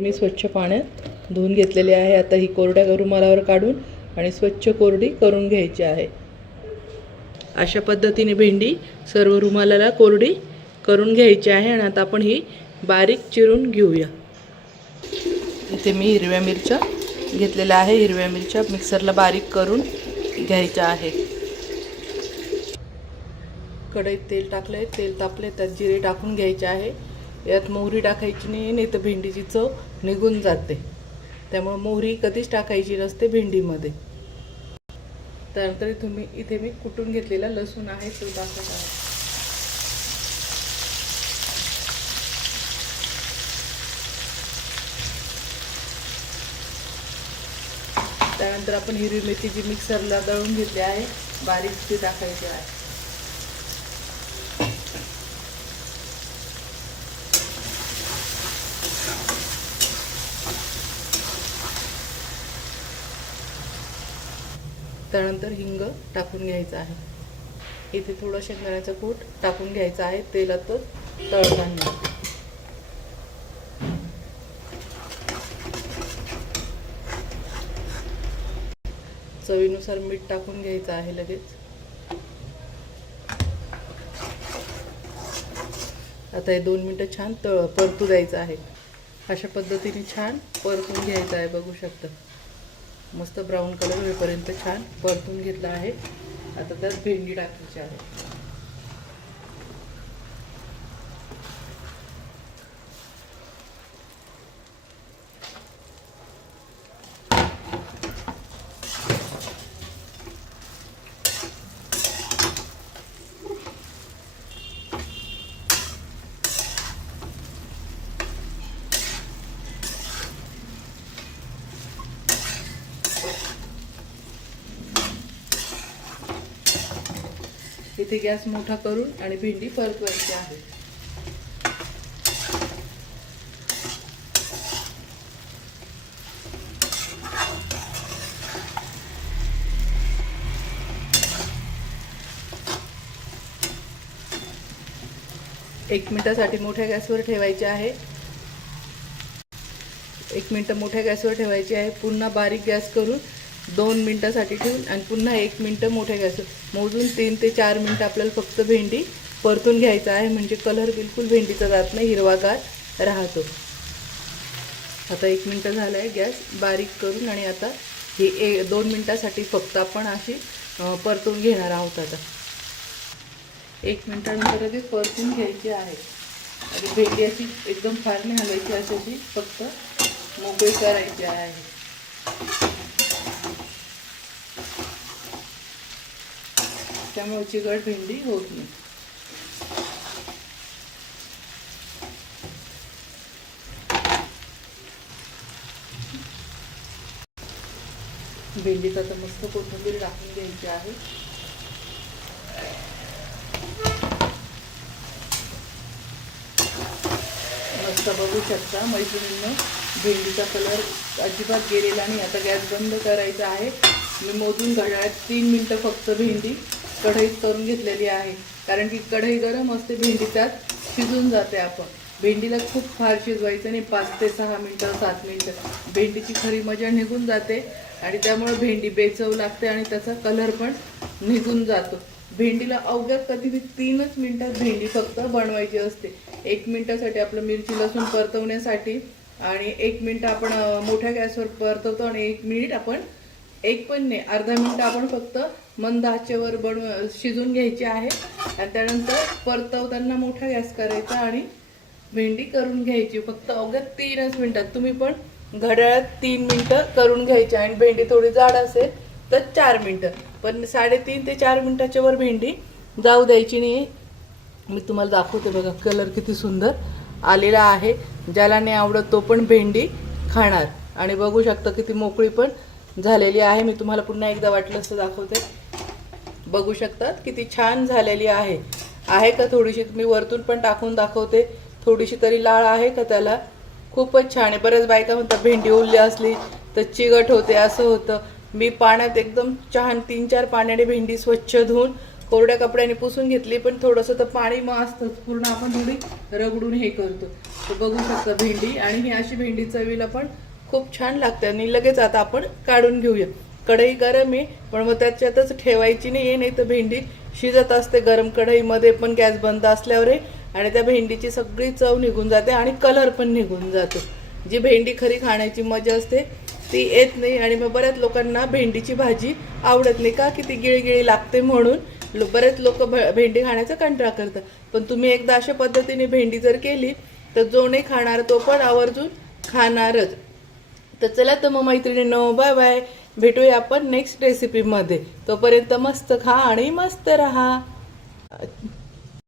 मी स्वच्छ पाण्यात धुवून घेतलेली आहे। आता ही कोरड्या रुमालावर काढून आणि स्वच्छ कोरडी करून घ्यायची आहे। अशा पद्धतीने भेंडी सर्व रुमालाला कोरडी करून घ्यायची आहे आणि आता आपण ही बारीक चिरून घेऊया। इथे मी हिरव्या मिरच्या घेतलेल्या आहे। हिरव्या मिरच्या मिक्सरला बारीक करून घ्यायच्या आहे। कढईत तेल टाकले, तेल तापले, त्यात जिरे टाकून घ्यायचे आहे। यात मोहरी टाकायची नाही तर भेंडीची चव निघून जाते, त्यामुळे मोहरी कधीच टाकायची नसते भेंडीमध्ये। त्यानंतर इथे मी कुटून घेतलेला लसूण आहे तो टाकत आहे। त्यानंतर आपण हिरवी मिरची जी मिक्सरला दळून घेतली आहे बारीक ती टाकायची आहे। त्यानंतर हिंग टाकून घ्यायचा आहे। इथे थोडं शेंगदाण्याचं कूट टाकून घ्यायचं आहे तेलातच तळताना। चवीनुसार मीठ टाकून घ्यायचं आहे लगेच। आता हे 2 मिनिटं छान परतू द्यायचं आहे। अशा पद्धतीने छान परतून घ्यायचं आहे। बघू शकता मस्त ब्राऊन कलर होईपर्यंत छान परतून घेतला आहे। आता त्यात भेंडी टाकायची आहे। इथे गॅस मोठा करून आणि भेंडी परतवायची आहे। एक मिनिटासाठी मोठ्या गॅसवर ठेवायचे आहे। 1 मिनिट मोठ्या गॅसवर ठेवायची आहे। पुन्हा बारीक गॅस करून 2 मिनिटासाठी ठेवून आणि पुन्हा 1 मिनिट मोठ्या गॅसवर मोजून 3 ते 4 मिनिट आपल्याला फक्त भेंडी परतून घ्यायचा आहे, म्हणजे कलर बिलकुल भेंडीचा जात नाही, हिरवागार राहतो। आता 1 मिनिट झाला आहे गॅस बारीक करून आणि आता हे 2 मिनिटासाठी फक्त आपण अशी परतून घेणार आहोत। आता 1 मिनिटानंतर ती परतून घ्यायची आहे आणि भेंडी अशी एकदम फार नाही हलवायची, अशी फक्त मोकळी करायची आहे। त्यामुळे चिकट भेंडी होत नाही। भेंडीत आता मस्त कोथिंबीर टाकून घ्यायची आहे। मस्त बघू शकता मैत्रिणींनो भेंडीचा कलर अजिबात गेलेला नाही। आता गॅस बंद करायचा आहे। मी मोजून घड्याळात 3 मिनिटं फक्त भेंडी कढईत करून घेतलेली आहे, कारण की कढई गरम असते, भेंडी त्यात शिजून जाते। आपण भेंडीला खूप फार शिजवायचं नाही, 5 ते 6 मिनिटं 7 मिनिटं भेंडीची खरी मजा निघून जाते आणि त्यामुळे भेंडी बेचव लागते आणि त्याचा कलर पण निघून जातो। भेंडीला अवघ्या कधी 3च मिनिटात भेंडी फक्त बनवायची असते। 1 मिनिटासाठी आपलं मिरची लसूण परतवण्यासाठी आणि 1 मिनिट आपण मोठ्या गॅसवर परतवतो आणि 1 मिनिट आपण 1 पण नाही अर्धा मिनिट आपण फक्त मंद आचेवर शिजून घ्यायची आहे आणि त्यानंतर परतवताना मोठा गॅस करायचा आणि भेंडी करून घ्यायची फक्त अवघ्या 3च मिनिटात। तुम्ही पण घड्याळात 3 मिनिटं करून घ्यायची आणि भेंडी थोडी जाड असेल तर 4 मिनिटं, पण 3.5 ते 4 मिनिटाच्या वर भेंडी जाऊ द्यायची नाही। मी तुम्हाला दाखवते बघा कलर किती सुंदर आलेला आहे। ज्याला नाही आवडत तो पण भेंडी खाणार आणि बघू शकता किती मोकळी पण झालेली आहे। मी तुम्हाला पुन्हा एकदा वाटलं असं दाखवते। बघू शकतात किती छान झालेली आहे का थोडीशी मी वरतून पण टाकून दाखवते, थोडीशी तरी लाळ आहे का त्याला, खूपच छान आहे। बऱ्याच बायका म्हणतात भेंडी ओली असली तर चिकट होते, असं होतं। मी पाण्यात एकदम छान 3-4 पाण्याने भेंडी स्वच्छ धुवून कोरड्या कपड्याने पुसून घेतली, पण थोडंसं तर पाणी मग असतंच, पूर्ण आपण थोडी रगडून हे करतो. तर बघू शकता भेंडी, आणि ही अशी भेंडी चवीला पण खूप छान लागते. आणि लगेच आता आपण काढून घेऊया. कढई गरम आहे, पण मग त्याच्यातच ठेवायची नाही तर भेंडी शिजत असते गरम कढईमध्ये, पण गॅस बंद असल्यावर आणि त्या भेंडीची सगळी चव निघून जाते आणि कलर पण निघून जातो. जी भेंडी खरी खाण्याची मजा असते ती येत नाही. आणि मग बऱ्याच लोकांना भेंडीची भाजी आवडत नाही का, की ती गिळगिळी लागते म्हणून बरेच लोक भेंडी खाण्याचा कंटाळा करतात. पण तुम्ही एकदा अशा पद्धतीने भेंडी जर केली तर जो नाही खाणार तो पण आवर्जून खाणारच. तर चला तर मग मैत्रिणींनो, बाय बाय. भेटूया आपण नेक्स्ट रेसिपीमध्ये. तोपर्यंत मस्त खा आणि मस्त राहा.